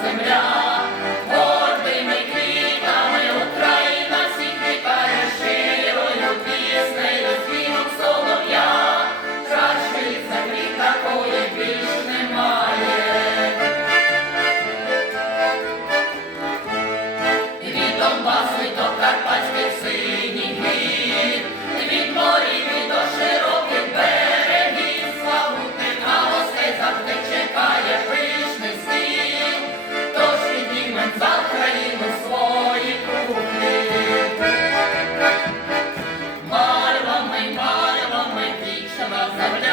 земля. Nossa,